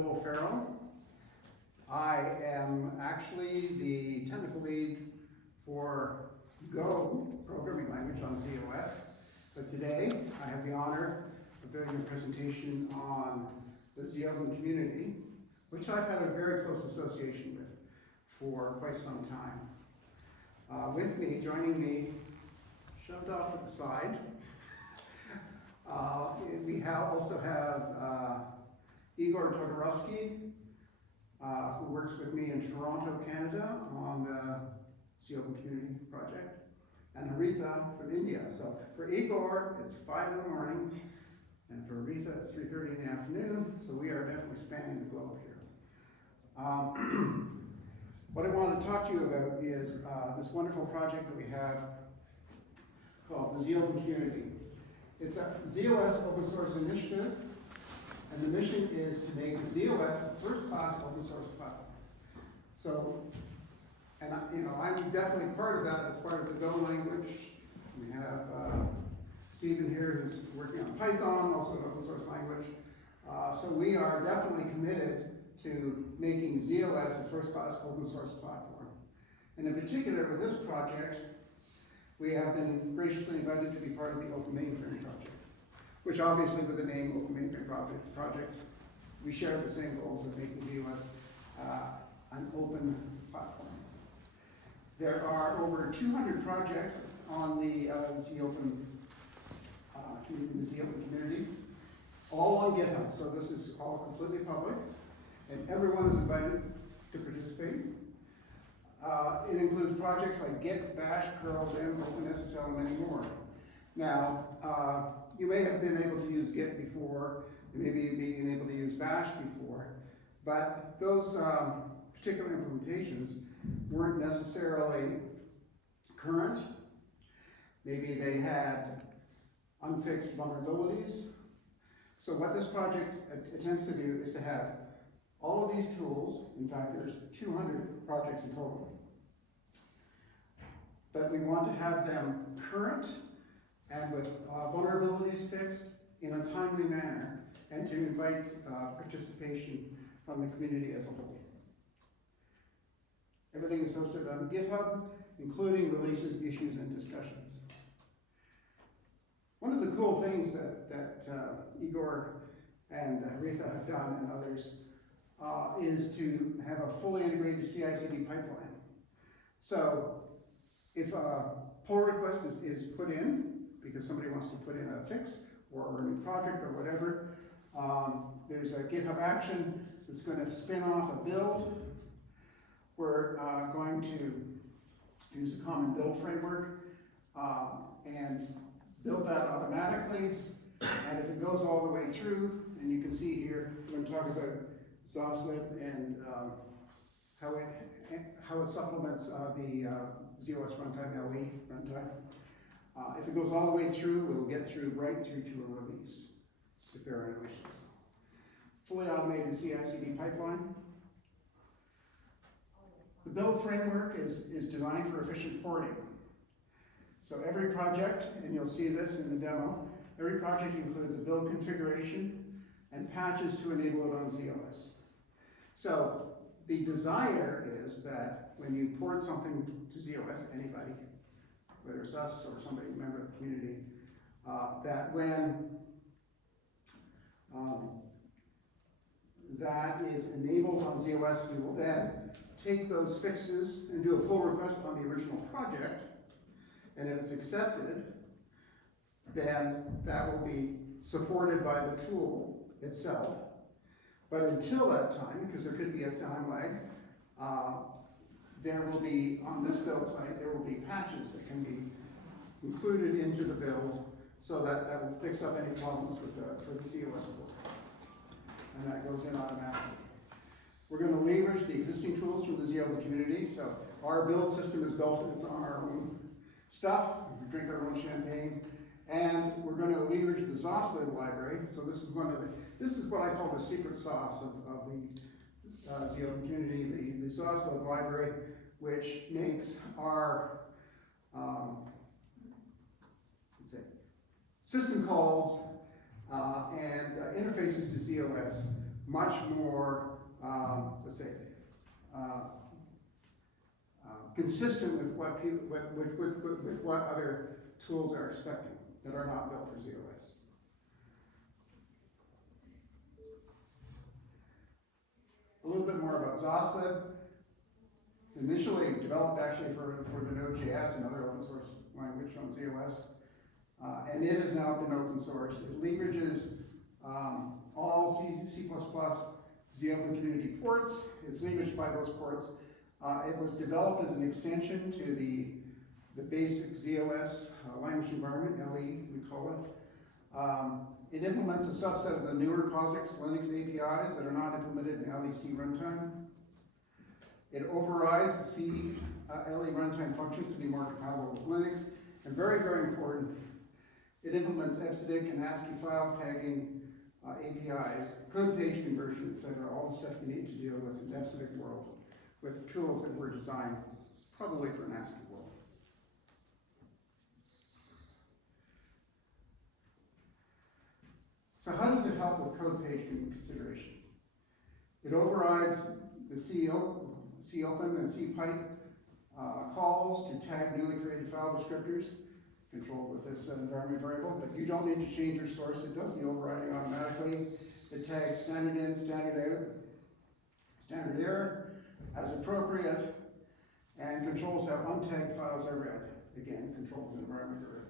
Bill Farrell. I am actually the technical lead for Go programming language on ZOS, but today I have the honor of doing a presentation on the zopen community, which I've had a very close association with for quite some time. With me, joining me, shoved off at the side, we also have Igor Todorovsky, who works with me in Toronto, Canada on the Open Community Project, and Haritha from India. So for Igor, it's 5 in the morning, and for Haritha, it's 3:30 in the afternoon, so we are definitely spanning the globe here. What I want to talk to you about is this wonderful project that we have called the Open Community. It's a ZOS open source initiative, and the mission is to make ZOS a first-class open source platform. So, and I'm definitely part of that as part of the Go language. We have Stephen here who's working on Python, also an open source language. So we are definitely committed to making ZOS a first-class open source platform. And in particular with this project, we have been graciously invited to be part of the Open Mainframe Project, which obviously with the name Open Mainframe Project, we share the same goals of making ZOS an open platform. There are over 200 projects on the zopen community, all on GitHub, so this is all completely public, and everyone is invited to participate. It includes projects like Git, Bash, curl, vim, OpenSSL, and many more. Now, you may have been able to use Git before, you may be been able to use Bash before, but those particular implementations weren't necessarily current. Maybe they had unfixed vulnerabilities. So what this project attempts to do is to have all of these tools, in fact there's 200 projects in total, but we want to have them current and with vulnerabilities fixed in a timely manner, and to invite participation from the community as a whole. Everything is hosted on GitHub, including releases, issues, and discussions. One of the cool things that Igor and Haritha have done, and others, is to have a fully integrated CI/CD pipeline. So if a pull request is put in, because somebody wants to put in a fix or a new project or whatever, there's a GitHub action that's going to spin off a build. We're going to use a common build framework and build that automatically. And if it goes all the way through, and you can see here, we're going to talk about Zoslib and how it supplements the ZOS runtime, LE runtime. If it goes all the way through, we'll get through right through to a release, if there are no issues. Fully automated CI/CD pipeline. The build framework is designed for efficient porting. So every project, and you'll see this in the demo, every project includes a build configuration and patches to enable it on ZOS. So the desire is that when you port something to ZOS, anybody, whether it's us or somebody, a member of the community, that when that is enabled on ZOS, we will then take those fixes and do a pull request on the original project, and if it's accepted, then that will be supported by the tool itself. But until that time, because there could be a time lag, there will be, on this build site, there will be patches that can be included into the build so that that will fix up any problems with for the COS build. And that goes in automatically. We're going to leverage the existing tools from the zopen community. So our build system is built on our own stuff. We drink our own champagne. And we're going to leverage the Zoslib library. So this is what I call the secret sauce of the zopen community, the Zoslib library, which makes our system calls and interfaces to ZOS much more, let's say, consistent with what people, with what other tools are expecting that are not built for ZOS. A little bit more about ZOSLib. It's initially developed actually for the Node.js, another open source language on ZOS. And it has now been open sourced. It leverages all C++ zopen community ports. It's leveraged by those ports. It was developed as an extension to the basic ZOS language environment, LE we call it. It implements a subset of the newer POSIX Linux APIs that are not implemented in LEC runtime. It overrides the C LE runtime functions to be more compatible with Linux. And very, very important, it implements EBCDIC and ASCII file tagging APIs, code page conversion, etc., all the stuff you need to deal with in the EBCDIC world, with tools that were designed probably for an ASCII world. So how does it help with code page considerations? It overrides the zopen and cpipe calls to tag newly created file descriptors, controlled with this environment variable, but you don't need to change your source. It does the overriding automatically. It tags standard in, standard out, standard error as appropriate, and controls how untagged files are read. Again, controlled with environment variable.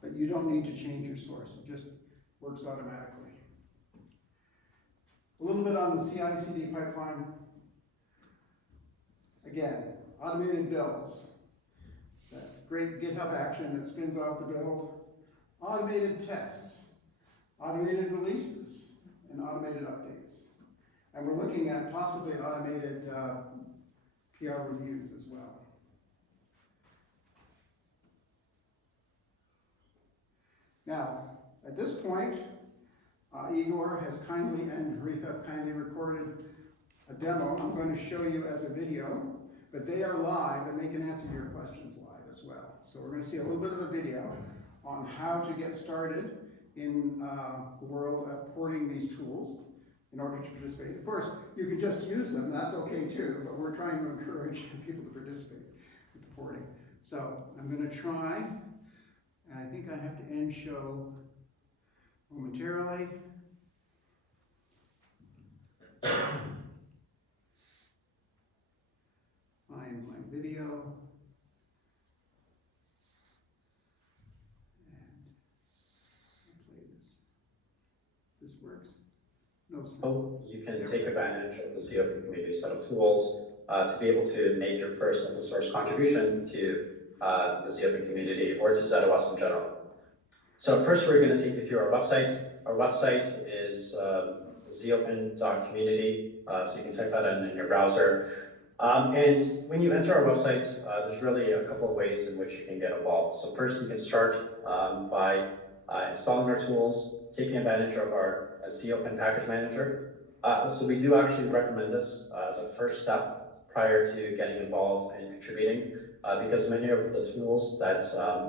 But you don't need to change your source. It just works automatically. A little bit on the CI/CD pipeline. Again, automated builds. That great GitHub action that spins off the build. Automated tests, automated releases, and automated updates. And we're looking at possibly automated PR reviews as well. Now, at this point, Igor has kindly and Aretha have kindly recorded a demo I'm going to show you as a video, but they are live and they can answer your questions live as well. So we're going to see a little bit of a video on how to get started in the world of porting these tools in order to participate. Of course, you can just use them, that's okay too, but we're trying to encourage people to participate with the porting. So I'm going to try. I think I have to end show momentarily. Find my video. And play this. This works? No. So you can take advantage of the zopen community set of tools to be able to make your first open source contribution to the zopen community or to ZOS in general. So first we're going to take you through our website. Our website is zopen.community, so you can type that in your browser. And when you enter our website, there's really a couple of ways in which you can get involved. So first you can start by installing our tools, taking advantage of our zopen package manager. So we do actually recommend this as a first step prior to getting involved and contributing. Because many of the tools that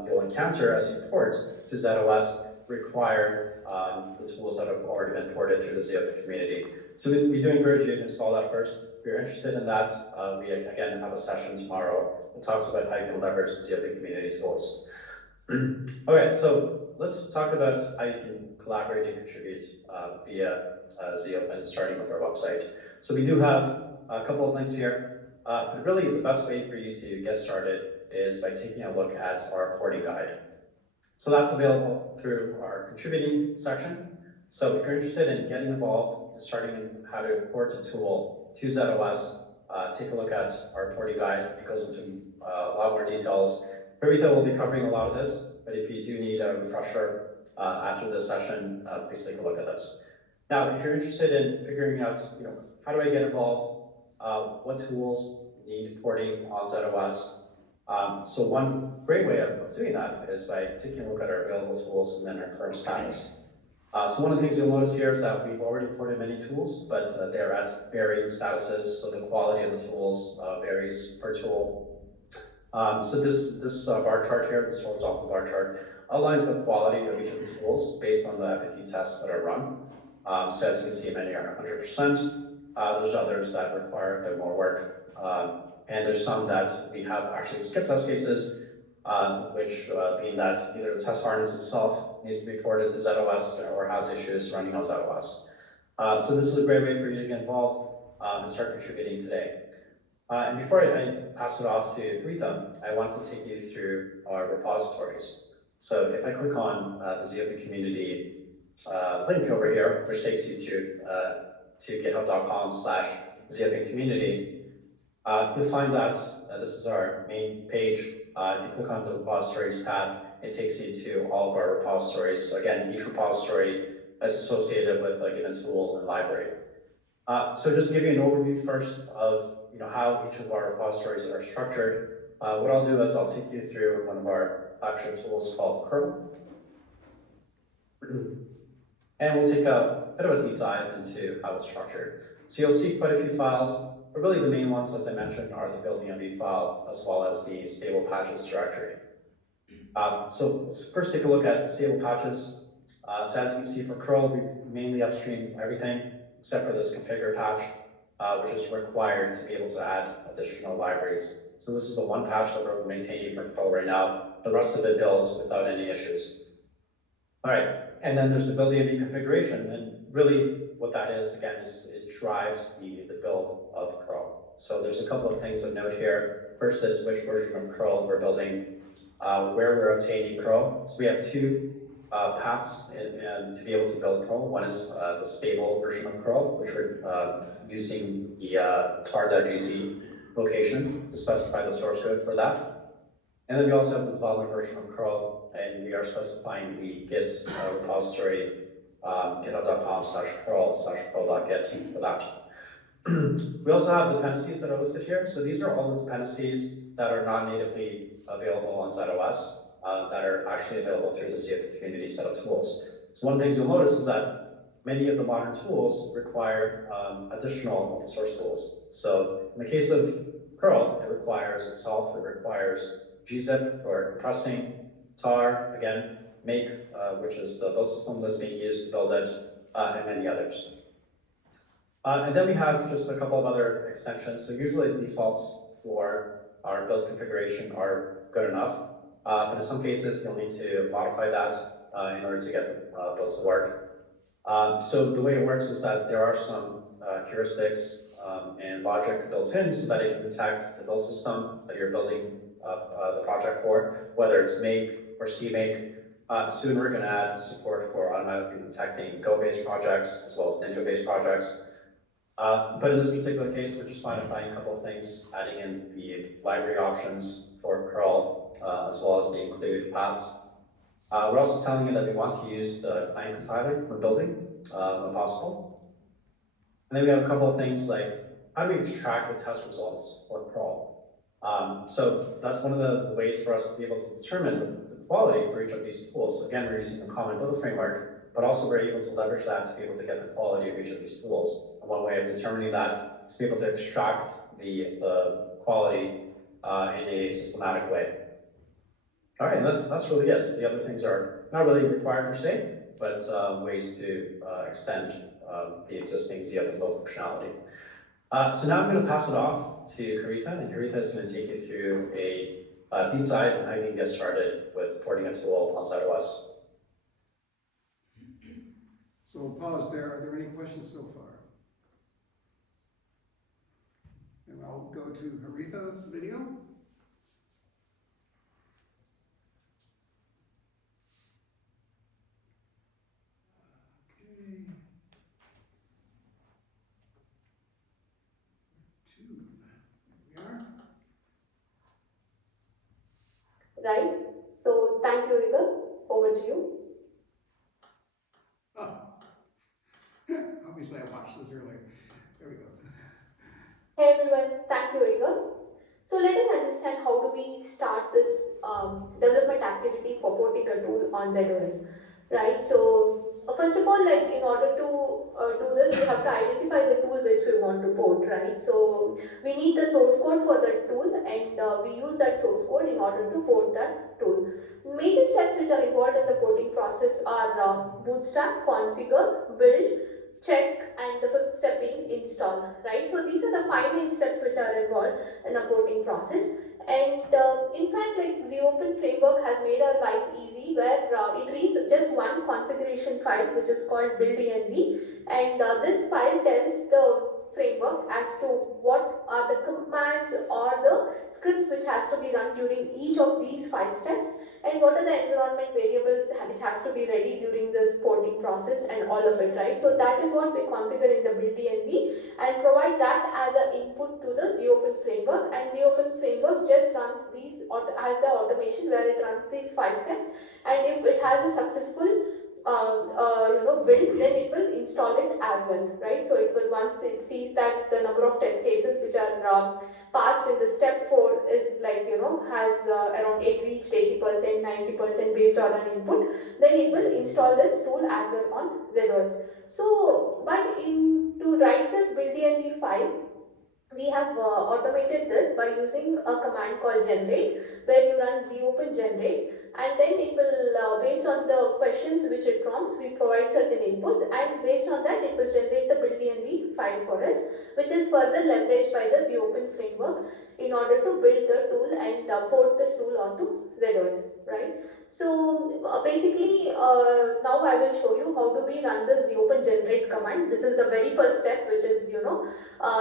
you'll encounter as you port to ZOS require the tools that have already been ported through the zopen community. So we do encourage you to install that first. If you're interested in that, we again have a session tomorrow that talks about how you can leverage the zopen community tools. Okay, so let's talk about how you can collaborate and contribute via zopen, starting with our website. So we do have a couple of links here. But really, the best way for you to get started is by taking a look at our porting guide. So that's available through our contributing section. So if you're interested in getting involved and starting in how to port a tool to ZOS, take a look at our porting guide. It goes into a lot more details. Aretha will be covering a lot of this, but if you do need a refresher after this session, please take a look at this. Now, if you're interested in figuring out, how do I get involved? What tools need porting on ZOS? So one great way of doing that is by taking a look at our available tools and then our current status. So one of the things you'll notice here is that we've already ported many tools, but they're at varying statuses, so the quality of the tools varies per tool. So this bar chart here, this horizontal bar chart, outlines the quality of each of the tools based on the FAT tests that are run. So as you can see, many are 100%. There's others that require a bit more work. And there's some that we have actually skipped test cases, which mean that either the test harness itself needs to be ported to ZOS or has issues running on ZOS. So this is a great way for you to get involved and start contributing today. And before I pass it off to Rita, I want to take you through our repositories. So if I click on the ZOpen community link over here, which takes you to github.com/ZOpen community, you'll find that this is our main page. If you click on the repositories tab, it takes you to all of our repositories. So again, each repository is associated with a given tool and library. So just to give you an overview first of how each of our repositories are structured, what I'll do is I'll take you through one of our flagship tools called curl. And we'll take a bit of a deep dive into how it's structured. So you'll see quite a few files, but really the main ones, as I mentioned, are the build.env file, as well as the stable patches directory. So let's first take a look at stable patches. So as you can see for curl, we mainly upstreamed everything except for this configure patch, which is required to be able to add additional libraries. So this is the one patch that we're maintaining for curl right now. The rest of it builds without any issues. All right, and then there's the build.env configuration, and really what that is, again, is it drives the build of curl. So there's a couple of things of note here. First is which version of curl we're building, where we're obtaining curl. So we have two paths and to be able to build curl. One is the stable version of curl, which we're using the tar.gc location to specify the source code for that. And then we also have the development version of curl, and we are specifying the Git repository, github.com/curl/curl.git for that. We also have dependencies that are listed here. So these are all the dependencies that are not natively available on ZOS. That are actually available through the ZOpen community set of tools. So one of the things you'll notice is that many of the modern tools require additional open source tools. So in the case of curl, it requires itself, it requires gzip for compressing, tar, again, make, which is the build system that's being used to build it, and many others. And then we have just a couple of other extensions. So usually the defaults for our build configuration are good enough. But in some cases, you'll need to modify that in order to get the build to work. So the way it works is that there are some heuristics and logic built in so that it can detect the build system that you're building the project for, whether it's make or CMake. Soon we're going to add support for automatically detecting Go-based projects as well as Ninja-based projects. But in this particular case, we're just modifying a couple of things, adding in the library options for curl, as well as the include paths. We're also telling you that we want to use the client compiler when building, when possible. And then we have a couple of things like, how do we extract the test results for curl? So that's one of the ways for us to be able to determine the quality for each of these tools. Again, we're using a common build framework, but also we're able to leverage that to be able to get the quality of each of these tools. And one way of determining that is to be able to extract the quality in a systematic way. All right, that's really it. So the other things are not really required per se, but ways to extend the existing ZOpen build functionality. So now I'm going to pass it off to Haritha, and Haritha is going to take you through a deep dive on how you can get started with porting a tool on ZOS. So we'll pause there. Are there any questions so far? And I'll go to Haritha's video. Okay. There we are. Right? So thank you, Igor. Over to you. Oh. Obviously I watched this earlier. There we go. Hey everyone, thank you, Igor. So let us understand how do we start this development activity for porting a tool on ZOS, right? So first of all, like in order to do this, we have to identify the tool which we want to port, right? So we need the source code for that tool, and we use that source code in order to port that tool. Major steps which are involved in the porting process are bootstrap, configure, build, check, and the fifth step being install, right? So these are the five main steps which are involved in a porting process. And in fact, like the Open framework has made our life easy, where it reads just one configuration file, which is called build.env, and this file tells the framework as to what are the commands or the scripts which has to be run during each of these five steps, and what are the environment variables which has to be ready during this porting process, and all of it, right? So that is what we configure in the build.env and provide that as an input to the Zopen framework, and Zopen framework just runs these, has the automation where it runs these five steps, and if it has a successful build, then it will install it as well, right? So it will, once it sees that the number of test cases which are passed in the step 4 is like, has around it reached 80%, 90% based on an input, then it will install this tool as well on ZOS. So, but in to write this build.env file, we have automated this by using a command called generate, where you run zopen generate, and then it will, based on the questions which it prompts, we provide certain inputs, and based on that it will generate the build.env file for us, which is further leveraged by the zopen framework in order to build the tool and port this tool onto ZOS, right? So basically, now I will show you how do we run the zopen generate command. This is the very first step, which is,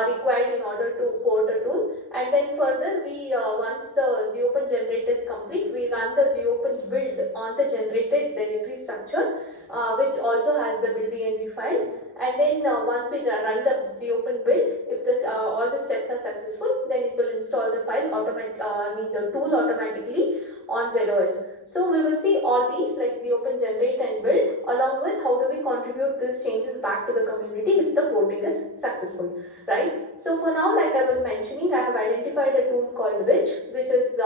required in order to port a tool, and then further we, once the zopen generate is complete, we run the zopen build on the generated directory structure, which also has the build.env file, and then once we run the zopen build, if this all the steps are successful, then it will install the file the tool automatically on ZOS. So we will see all these like zopen generate and build, along with how do we contribute these changes back to the community if the porting is successful, right? So for now, like I was mentioning, I have identified a tool called which is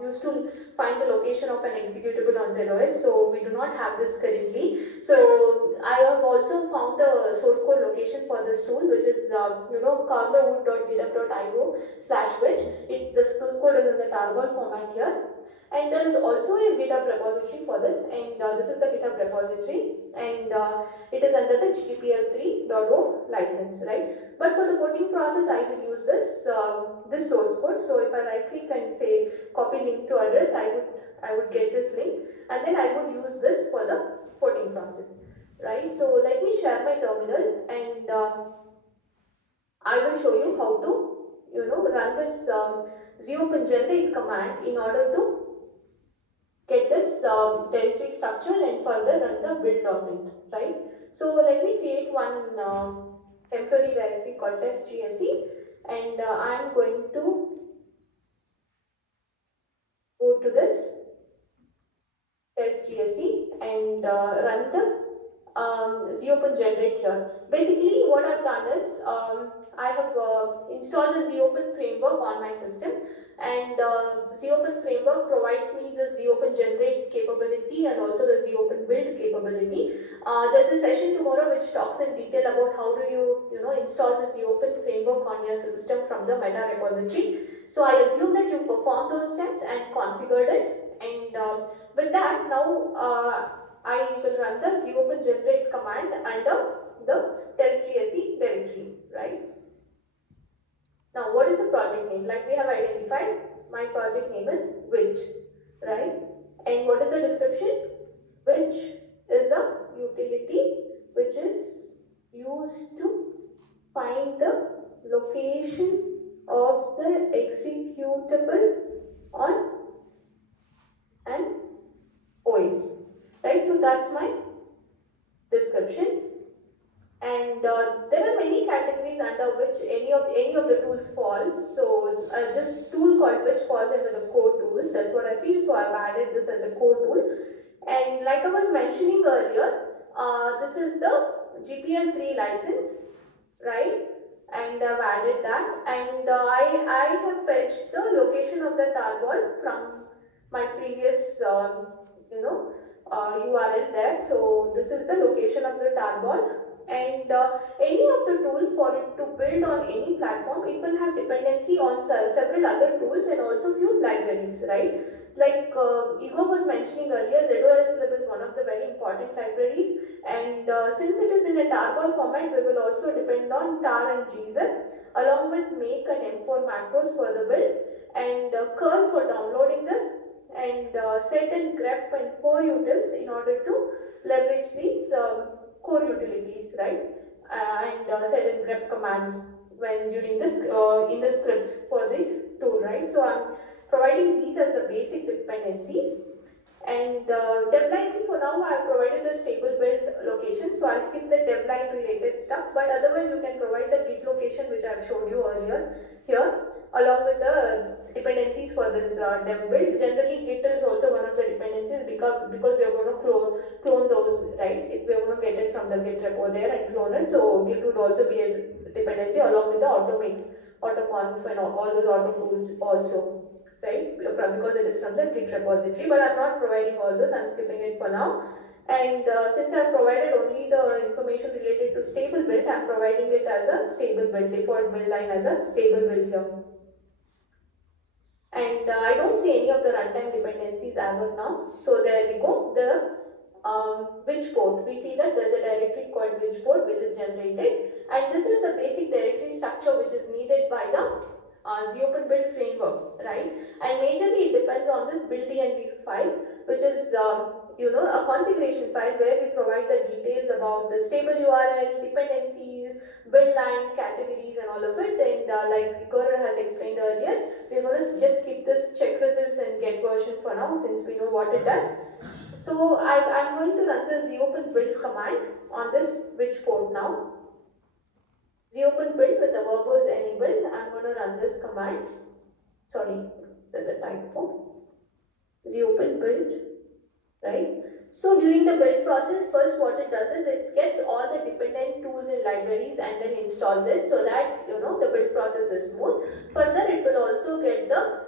used to find the location of an executable on ZOS. So we do not have this currently. So I have also found the source code location for this tool, which is carlowood.github.io/which. The source code is in the tarball format here, and there is also a GitHub repository for this, and this is the GitHub repository, and it is under the GPL 3.0 license, right? But for the porting process, I will use this source code. So if I right click and say copy link to address, I would get this link, and then I would use this for the porting process, right? So let me share my terminal, and I will show you how to run this zopen generate command in order to get this directory structure and further run the build on it, right? So let me create one temporary directory called test.gsc, and I'm going to go to this test.gsc and run the zopen generate here. Basically, what I've done is I have installed the zopen framework on my system, and zopen framework provides me the zopen generate capability and also the zopen build capability. There's a session tomorrow which talks in detail about how do you install the zopen framework on your system from the meta repository. So I assume that you performed those steps and configured it, and with that now I will run the zopen generate command under the test.gsc directory, right? Now, what is the project name? Like we have identified, my project name is which, right? And what is the description? Which is a utility which is used to find the location of the executable on an OS, right? So that's my description, and there are many categories under which any of the tools falls. So this tool called which falls under the core tools. That's what I feel. So I've added this as a core tool, and like I was mentioning earlier, this is the GPL 3 license, right? And I've added that, and I have fetched the location of the tarball from my previous URL there. So this is the location of the tarball, And any of the tool for it to build on any platform, it will have dependency on several other tools and also few libraries, right? Like Igor was mentioning earlier, ZOSLib is one of the very important libraries, and since it is in a tarball format, we will also depend on tar and gzip along with make and m4 macros for the build, and curl for downloading this, and set and grep and core utils in order to leverage these core utilities, right? And set and grep commands when during this in the scripts for this tool, right? So I'm providing these as the basic dependencies. And dev line, for now I have provided the stable build location, so I'll skip the dev line related stuff, but otherwise you can provide the git location which I have showed you earlier here, along with the dependencies for this dev build. Generally git is also one of the dependencies because we are going to clone those, right? If we are going to get it from the git repo there and clone it, so git would also be a dependency along with the automake, autoconf and all those auto tools also, right? Because it is from the Git repository, but I'm not providing all those, I'm skipping it for now. And since I've provided only the information related to stable build, I'm providing it as a stable build, default build line as a stable build here. And I don't see any of the runtime dependencies as of now. So there we go, the which port. We see that there's a directory called which port which is generated, and this is the basic directory structure which is needed by the zopen build framework, right? And majorly it depends on this build env file, which is a configuration file where we provide the details about the stable URL, dependencies, build line, categories, and all of it. And like Igor has explained earlier, we're going to just skip this check results and get version for now since we know what it does. So I'm going to run the zopen build command on this which port now. Zopen build with the verbose enabled. I'm going to run this command. Sorry, there's a typo. Zopen build, right? So during the build process, first what it does is it gets all the dependent tools and libraries and then installs it so that the build process is smooth. Further, it will also get the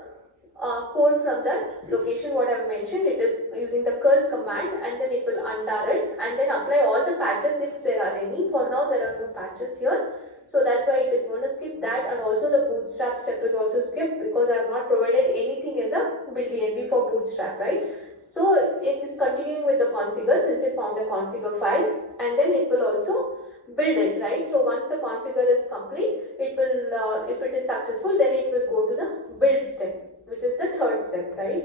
code from that location what I've mentioned. It is using the curl command, and then it will untar it and then apply all the patches if there are any. For now there are no patches here, so that's why it is going to skip that, and also the bootstrap step is also skipped because I have not provided anything in the build env for bootstrap, right? So it is continuing with the configure since it found a configure file, and then it will also build it, right? So once the configure is complete, it will if it is successful, then it will go to the build step, which is the third step, right?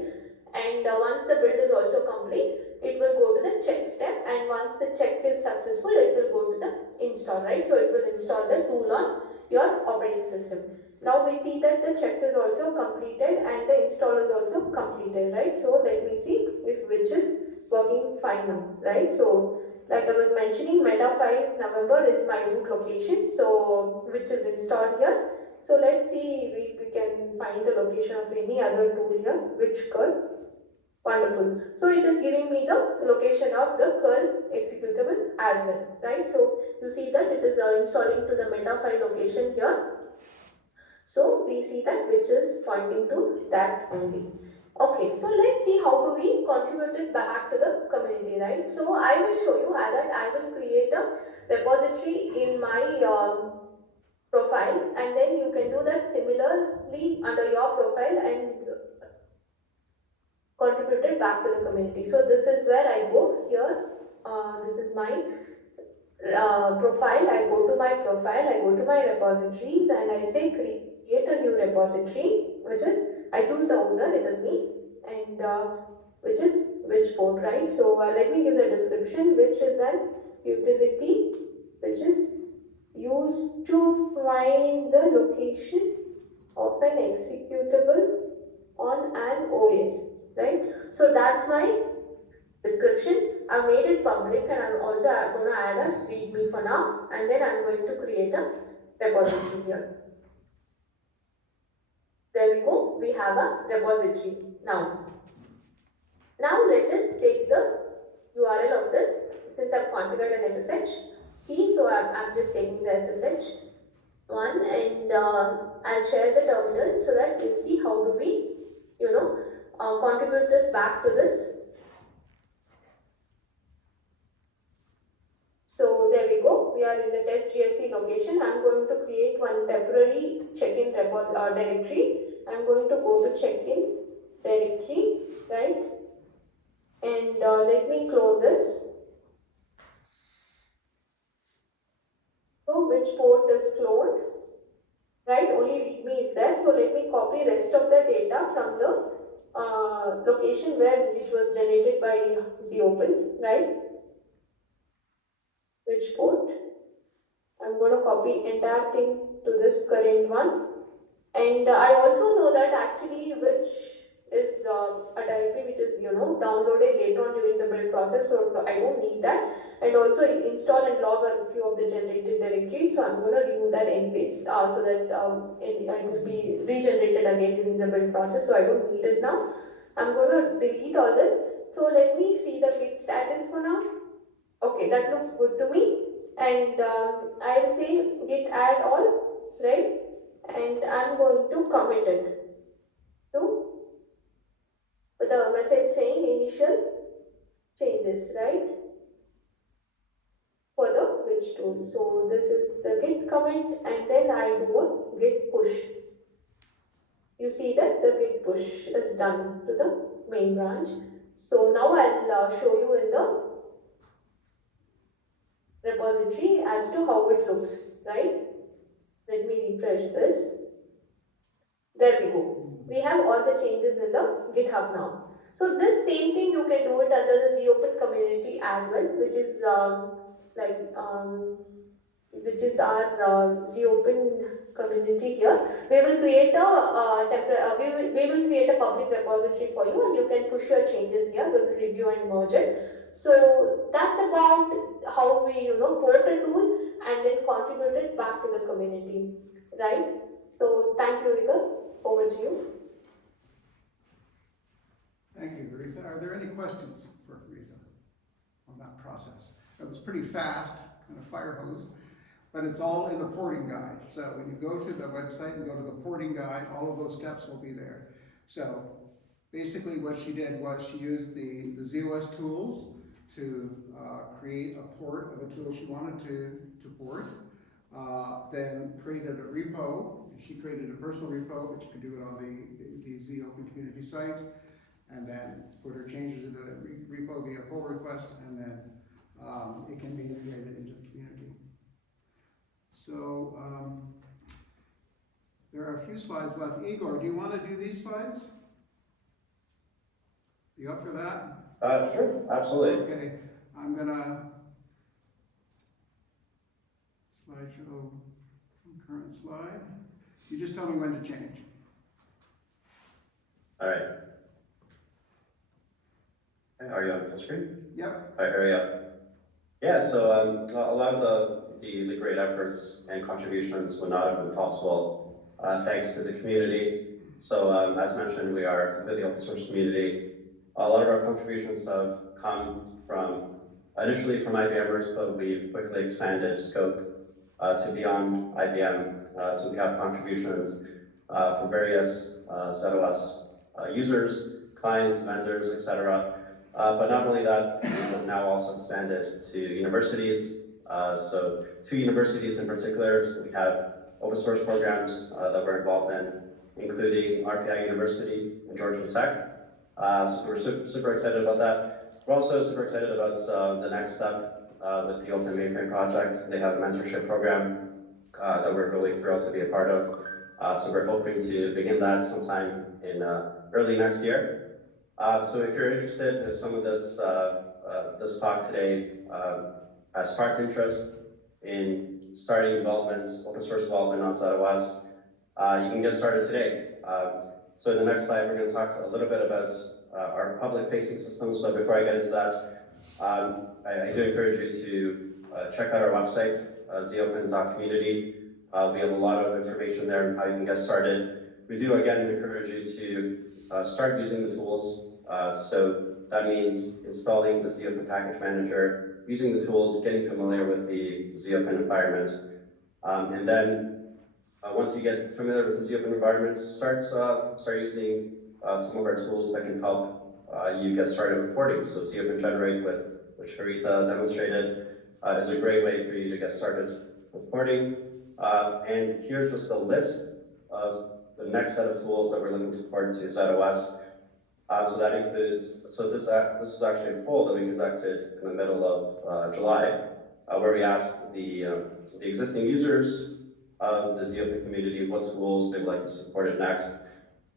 And once the build is also complete, it will go to the check step, and once the check is successful, it will go to the install, right? So it will install the tool on your operating system. Now we see that the check is also completed and the install is also completed, right? So let me see if which is working fine now, right? So like I was mentioning, meta file November is my root location, so which is installed here. So let's see if we can find the location of any other tool here, which curl. Wonderful. So it is giving me the location of the curl executable as well, right? So you see that it is installing to the meta file location here. So we see that which is pointing to that only. Okay, so let's see how do we contribute it back to the community, right? So I will show you how that I will create a repository in my profile, and then you can do that similarly under your profile and contribute it back to the community. So this is where I go here. This is my profile. I go to my profile, I go to my repositories, and I say create a new repository, which is I choose the owner, it is me, and which is which port, right? So let me give the description, which is an utility which is used to find the location of an executable on an OS, right? So that's my description. I've made it public, and I'm also going to add a readme for now, and then I'm going to create a repository here. There we go, we have a repository now. Now let us take the URL of this, since I've configured an SSH key, so I'm just taking the SSH one, and I'll share the terminal so that we'll see how do we, contribute this back to this. So there we go, we we are in the test GSC location. I'm going to create one temporary check-in directory. I'm going to go to check-in directory, right? And let me close this. So which port is cloned, right? Only readme is there. So let me copy rest of the data from the location which was generated by zopen, right? Which port? I'm going to copy entire thing to this current one. And I also know that actually which is a directory which is downloaded later on during the build process, so I don't need that. And also install and log a few of the generated directories, so I'm going to remove that anyways, so that it will be regenerated again during the build process, so I don't need it now. I'm going to delete all this. So let me see the git status for now. Okay, that looks good to me. And I'll say git add all, right? And I'm going to commit it to the message saying initial changes, right? For the which tool. So this is the git commit, and then I do a git push. You see that the git push is done to the main branch. So now I'll show you in the repository as to how it looks, right? Let me refresh this. There we go. We have all the changes in the GitHub now. So this same thing you can do it under the zopen community as well, which is our zopen community here. We will create a public repository for you, and you can push your changes here. We will review and merge it. So that's about how we port a tool and then contribute it back to the community, right? So thank you, Igor. Over to you. Thank you, Aretha. Are there any questions for Aretha on that process? It was pretty fast, kind of fire hose, but it's all in the porting guide. So when you go to the website and go to the porting guide, all of those steps will be there. So basically what she did was she used the ZOS tools to create a port of a tool she wanted to port, then created a repo. She created a personal repo, but you could do it on the zopen community site, and then put her changes into the repo via pull request, and then it can be integrated into the community. So there are a few slides left. Igor, do you want to do these slides? You up for that? Sure, absolutely. Okay, I'm gonna slideshow current slide. You just tell me when to change. All right. Okay, are you on the screen? Yep. All right, here we go. Yeah, so a lot of the great efforts and contributions would not have been possible thanks to the community. So as mentioned, we are a completely open source community. A lot of our contributions have come from initially from IBMers, but we've quickly expanded scope to beyond IBM. So we have contributions from various ZOS users, clients, vendors, etc. But not only that, we've now also expanded to universities. So 2 universities in particular, we have open source programs that we're involved in, including RPI University and Georgia Tech. So we're super excited about that. We're also super excited about the next step with the Open Mainframe Project. They have a mentorship program that we're really thrilled to be a part of. So we're hoping to begin that sometime in early next year. So if you're interested, if some of this talk today has sparked interest in starting development, open source development on ZOS, you can get started today. So in the next slide, we're going to talk a little bit about our public-facing systems, but before I get into that, I do encourage you to check out our website, zopen.community. We have a lot of information there on how you can get started. We do, again, encourage you to start using the tools. So that means installing the zopen package manager, using the tools, getting familiar with the zopen environment, and then once you get familiar with the zopen environment, start using some of our tools that can help you get started with porting. So zopen generate, which Harita demonstrated, is a great way for you to get started with porting. And here's just a list of the next set of tools that we're looking to port to ZOS. So that includes, this was actually a poll that we conducted in the middle of July, where we asked the existing users of the zopen community what tools they would like to support it next.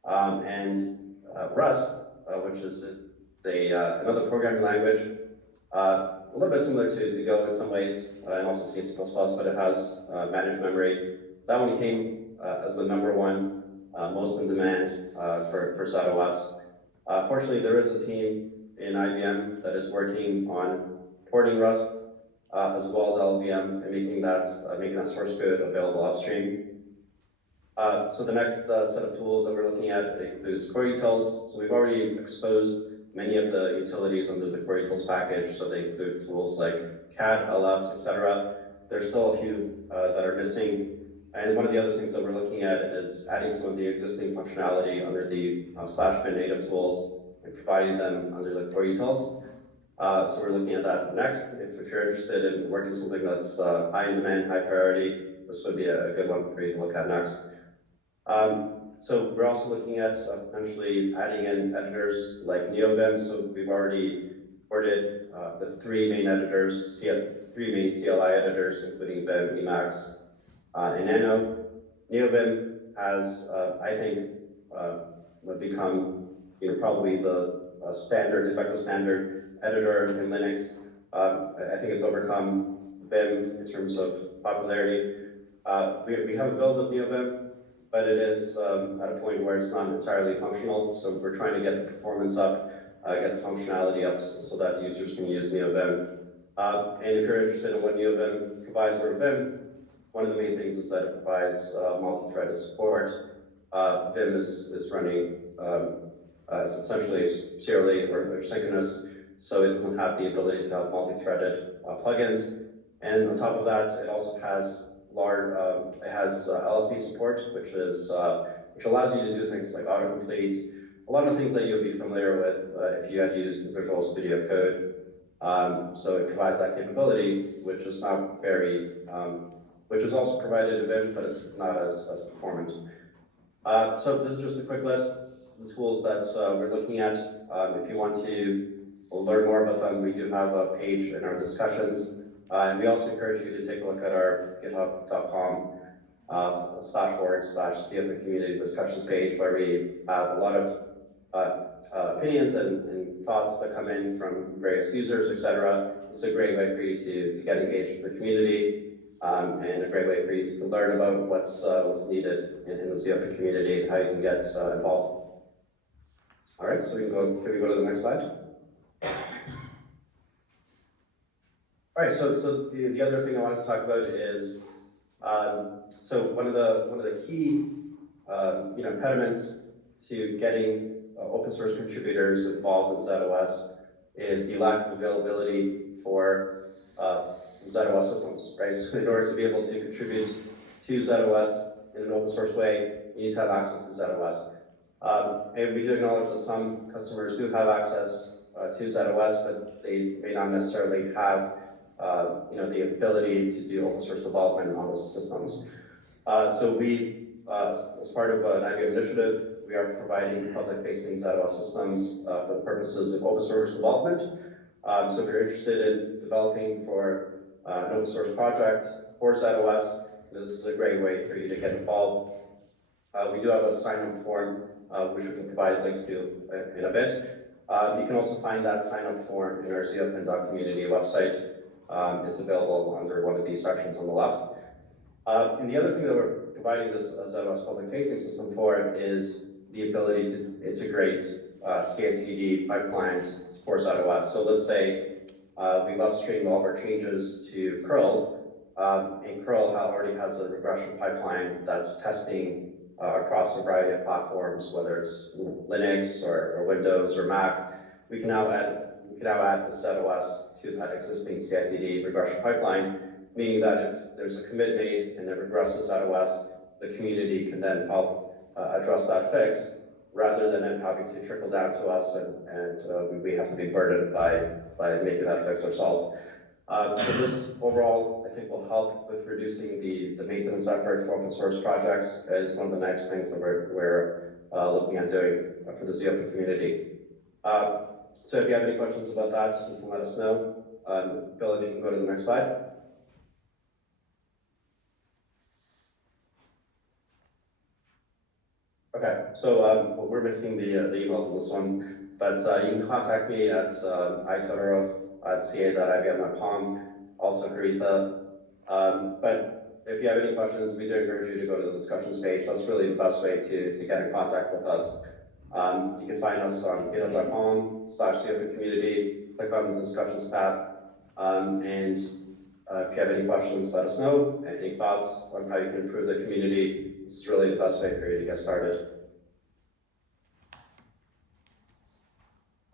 And Rust, which is another programming language, a little bit similar to Go in some ways, and also C++, but it has managed memory. That one came as the #1 most in demand for ZOS. Fortunately, there is a team in IBM that is working on porting Rust as well as LLVM and making that source code available upstream. So the next set of tools that we're looking at includes core utils. So we've already exposed many of the utilities under the core utils package. So they include tools like CAD, LS, etc. There's still a few that are missing. And one of the other things that we're looking at is adding some of the existing functionality under the /bin native tools and providing them under the core utils. So we're looking at that next. If you're interested in working something that's high in demand, high priority, this would be a good one for you to look at next. So we're also looking at potentially adding in editors like NeoVim. So we've already ported the 3 main editors, 3 main CLI editors, including Vim, Emacs, and Nano. NeoVim has, I think, become probably the de facto standard editor in Linux. I think it's overcome Vim in terms of popularity. We have a build of NeoVim, but it is at a point where it's not entirely functional. So we're trying to get the performance up, get the functionality up so that users can use NeoVim. And if you're interested in what NeoVim provides over Vim, one of the main things is that it provides multi-threaded support. Vim is running essentially serially or synchronous, so it doesn't have the ability to have multi-threaded plugins. And on top of that, it also has LSB support, which allows you to do things like autocomplete, a lot of things that you'll be familiar with if you had used Visual Studio Code. So it provides that capability, which is now which is also provided in Vim, but it's not as performant. So this is just a quick list of the tools that we're looking at. If you want to learn more about them, we do have a page in our discussions. And we also encourage you to take a look at our github.com /org/zopen community discussions page, where we have a lot of opinions and thoughts that come in from various users, etc. It's a great way for you to get engaged with the community, and a great way for you to learn about what's needed in the zopen community and how you can get involved. All right, so can we go to the next slide? All right, so the other thing I wanted to talk about is, so one of the key impediments to getting open source contributors involved in ZOS is the lack of availability for ZOS systems, right? So in order to be able to contribute to ZOS in an open source way, you need to have access to ZOS. And we do acknowledge that some customers do have access to ZOS, but they may not necessarily have the ability to do open source development on those systems. So we, as part of an IBM initiative, we are providing public-facing ZOS systems for the purposes of open source development. So if you're interested in developing for an open source project for ZOS, this is a great way for you to get involved. We do have a sign-up form, which we can provide links to in a bit. You can also find that sign-up form in our zopen.community website. It's available under one of these sections on the left. And the other thing that we're providing this ZOS public-facing system for is the ability to integrate CI/CD pipelines for ZOS. So let's say we've upstreamed all of our changes to curl, and curl already has a regression pipeline that's testing across a variety of platforms, whether it's Linux or Windows or Mac. We can now add the ZOS to that existing CI/CD regression pipeline, meaning that if there's a commit made and it regresses ZOS, the community can then help address that fix, rather than it having to trickle down to us and we have to be burdened by making that fix ourselves. So this overall, I think, will help with reducing the maintenance effort for open source projects. It's one of the next things that we're looking at doing for the zopen community. So if you have any questions about that, you can let us know. Bill, if you can go to the next slide. Okay, so we're missing the emails in this one, but you can contact me at itodorov@ca.ibm.com, also Haritha. But if you have any questions, we do encourage you to go to the discussions page. That's really the best way to get in contact with us. You can find us on github.com/zopen-community, click on the discussions tab, and if you have any questions, let us know. Any thoughts on how you can improve the community, this is really the best way for you to get started.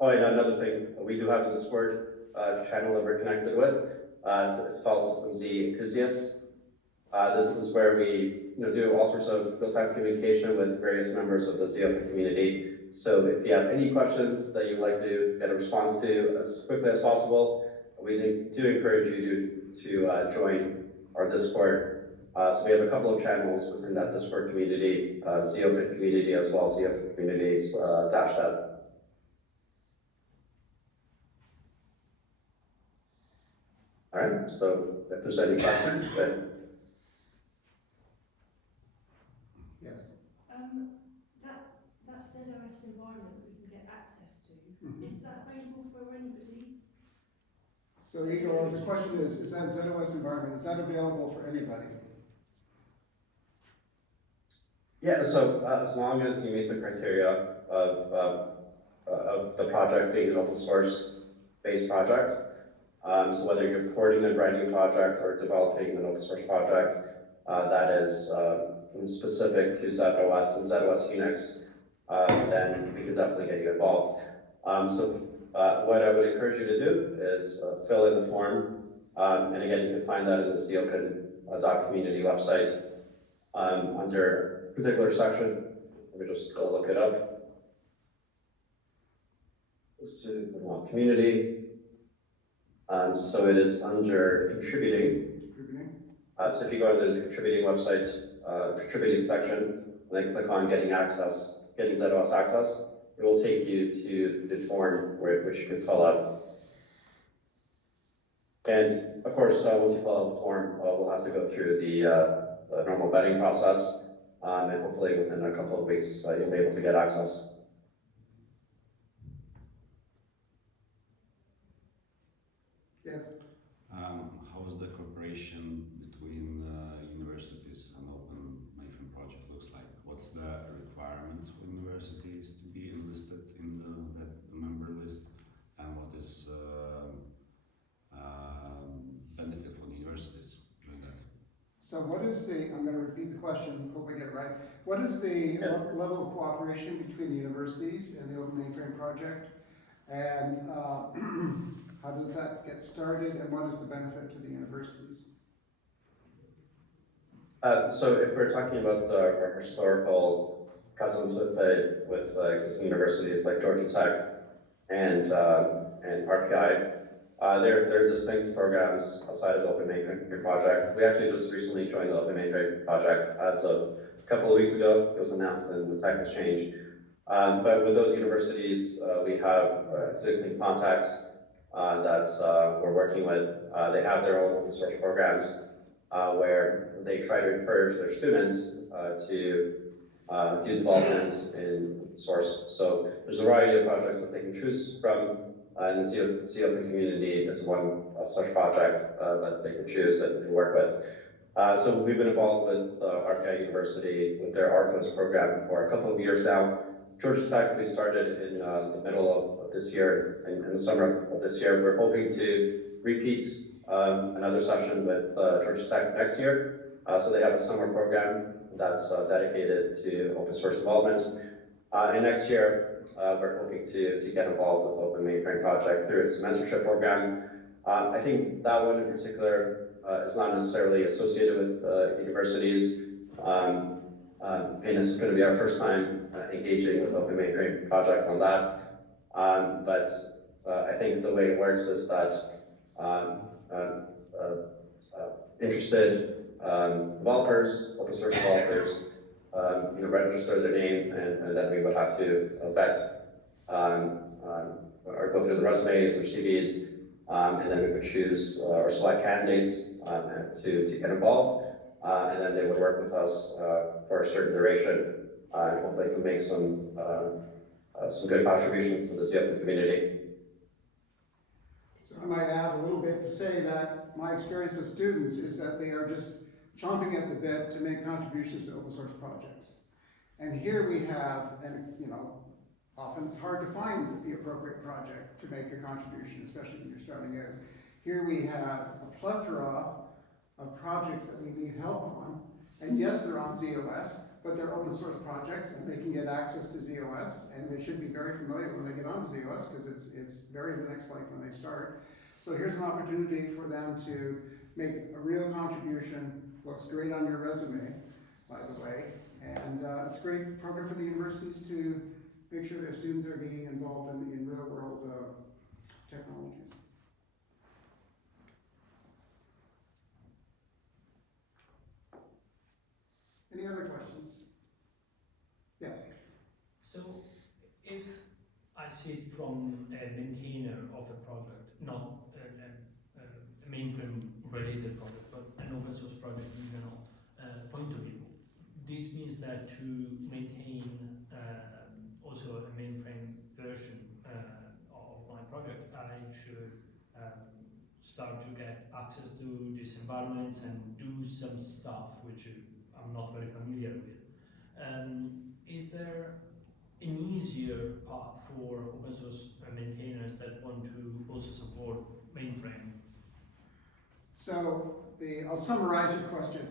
Oh, and another thing, we do have a Discord channel that we're connected with. It's called System Z Enthusiasts. This is where we do all sorts of real-time communication with various members of the zopen community. So if you have any questions that you'd like to get a response to as quickly as possible, we do encourage you to join our Discord. So we have a couple of channels within that Discord community, zopen community as well as zopen communities -dev. All right, so if there's any questions, then. Yes. That ZOS environment that we can get access to, is that available for anybody? So Igor, the question is that ZOS environment, is that available for anybody? Yeah, so as long as you meet the criteria of the project being an open source based project, so whether you're porting a brand new project or developing an open source project that is specific to ZOS and ZOS Phoenix, then we could definitely get you involved. What I would encourage you to do is fill in the form, and again, you can find that in the zopen.community website under a particular section. Let me just look it up. Community. So it is under contributing. So if you go to the contributing website, contributing section, and then click on getting ZOS access, it will take you to the form which you can fill out. And of course, once you fill out the form, we'll have to go through the normal vetting process, and hopefully within a couple of weeks, you'll be able to get access. Yes. How is the cooperation between universities and Open Mainframe Project looks like? What's the requirements for universities to be enlisted in the member list, and what is benefit for the universities doing that? So what is I'm going to repeat the question, hope I get it right. What is the level of cooperation between the universities and the Open Mainframe Project? And how does that get started, and what is the benefit to the universities? So if we're talking about our historical presence with existing universities like Georgia Tech and RPI, they're distinct programs outside of the Open Mainframe Project. We actually just recently joined the Open Mainframe Project as of a couple of weeks ago. It was announced in the Tech Exchange. But with those universities, we have existing contacts that we're working with. They have their own open source programs where they try to encourage their students to do development in source. So there's a variety of projects that they can choose from, and the zopen community is one such project that they can choose and work with. So we've been involved with RPI University with their ARCOS program for a couple of years now. Georgia Tech, we started in the middle of this year, in the summer of this year. We're hoping to repeat another session with Georgia Tech next year. So they have a summer program that's dedicated to open source development. And next year, we're hoping to get involved with Open Mainframe Project through its mentorship program. I think that one in particular is not necessarily associated with universities. And it's going to be our first time engaging with Open Mainframe Project on that. But I think the way it works is that interested developers, open source developers, register their name, and then we would have to vet or go through the resumes or CVs, and then we would choose or select candidates to get involved, and then they would work with us for a certain duration, and hopefully can make some good contributions to the ZFN community. So I might add a little bit to say that my experience with students is that they are just chomping at the bit to make contributions to open source projects. And here we have, and often it's hard to find the appropriate project to make a contribution, especially when you're starting out. Here we have a plethora of projects that we need help on, and yes, they're on ZOS, but they're open source projects and they can get access to ZOS, and they should be very familiar when they get onto ZOS because it's very Linux-like when they start. So here's an opportunity for them to make a real contribution. Looks great on your resume, by the way, and it's a great program for the universities to make sure their students are being involved in real-world technologies. Any other questions? Yes. So, if I see it from a maintainer of a project, not a mainframe related project, but an open source project in general point of view, this means that to maintain also a mainframe version of my project, I should start to get access to these environments and do some stuff which I'm not very familiar with. Is there an easier path for open source maintainers that want to also support mainframe? So I'll summarize your question.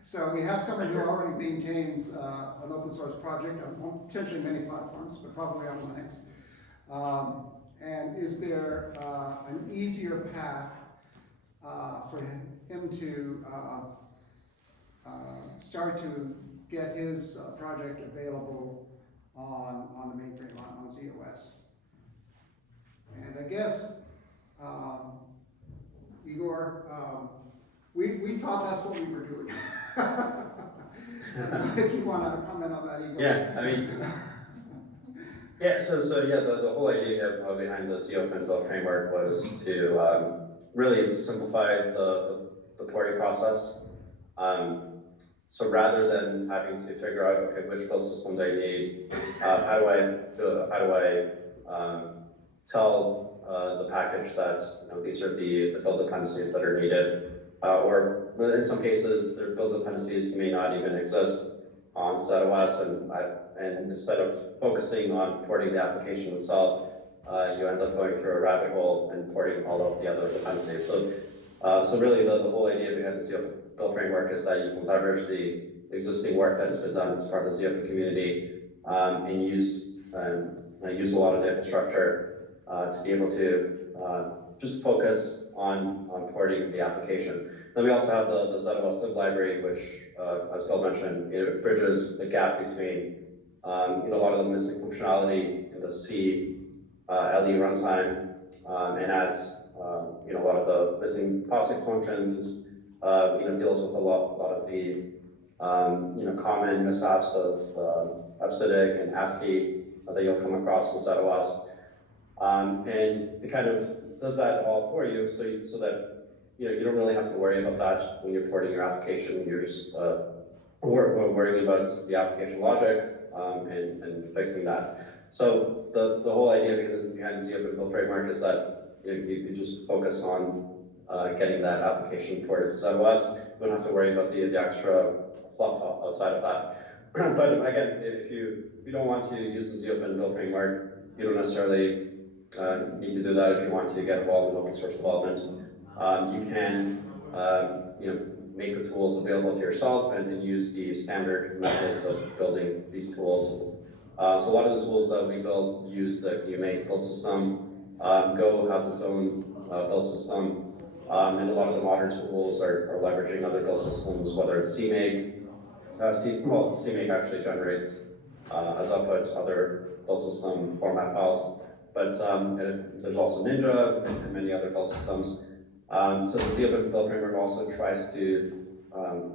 So we have someone who already maintains an open source project on potentially many platforms, but probably on Linux. And is there an easier path for him to start to get his project available on the mainframe, on ZOS? And I guess, Igor, we thought that's what we were doing. If you want to comment on that, Igor. Yeah, I mean, the whole idea behind the zopen build framework was to really to simplify the porting process. So rather than having to figure out, okay, which build system do I need, how do I tell the package that these are the build dependencies that are needed, or in some cases, their build dependencies may not even exist on ZOS, and instead of focusing on porting the application itself, you end up going through a rabbit hole and porting all of the other dependencies. So really the whole idea behind the ZOpen build framework is that you can leverage the existing work that has been done as part of the ZOpen community and use a lot of the infrastructure to be able to just focus on porting the application. Then we also have the ZOS lib library, which, as Phil mentioned, it bridges the gap between a lot of the missing functionality in the C LE runtime and adds a lot of the missing POSIX functions. Deals with a lot of the common mishaps of EBCDIC and ASCII that you'll come across with ZOS, and it kind of does that all for you, so that you don't really have to worry about that when you're porting your application. You're just worrying about the application logic and fixing that. So the whole idea behind the Open build framework is that you just focus on getting that application ported to ZOS. You don't have to worry about the extra fluff outside of that. But again, if you don't want to use the Open build framework, you don't necessarily need to do that. If you want to get involved in open source development, you can make the tools available to yourself and use the standard methods of building these tools. So a lot of the tools that we build use the UMate build system. Go has its own build system. And a lot of the modern tools are leveraging other build systems, whether it's CMake. CMake actually generates as output other build system format files, but there's also Ninja and many other build systems. So the Open Build framework also tries to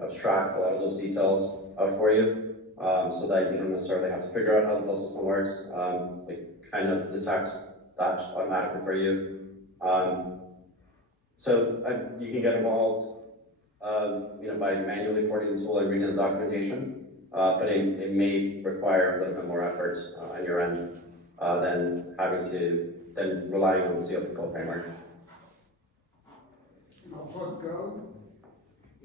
abstract a lot of those details out for you, so that you don't necessarily have to figure out how the build system works. It kind of detects that automatically for you. So you can get involved, by manually porting the tool and reading the documentation, but it may require a little bit more effort on your end than relying on the Open Build framework. And I'll plug Go.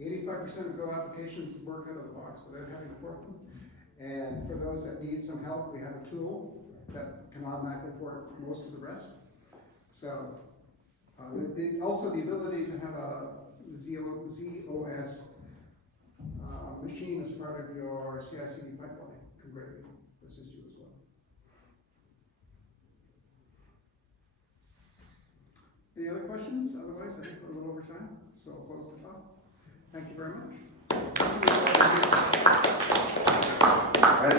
85% of Go applications work out of the box without having to port them. And for those that need some help, we have a tool that can automatically port most of the rest. So also the ability to have a ZOS machine as part of your CI/CD pipeline can greatly assist you as well. Any other questions? Otherwise, I think we're a little over time, so I'll close the talk. Thank you very much. All right,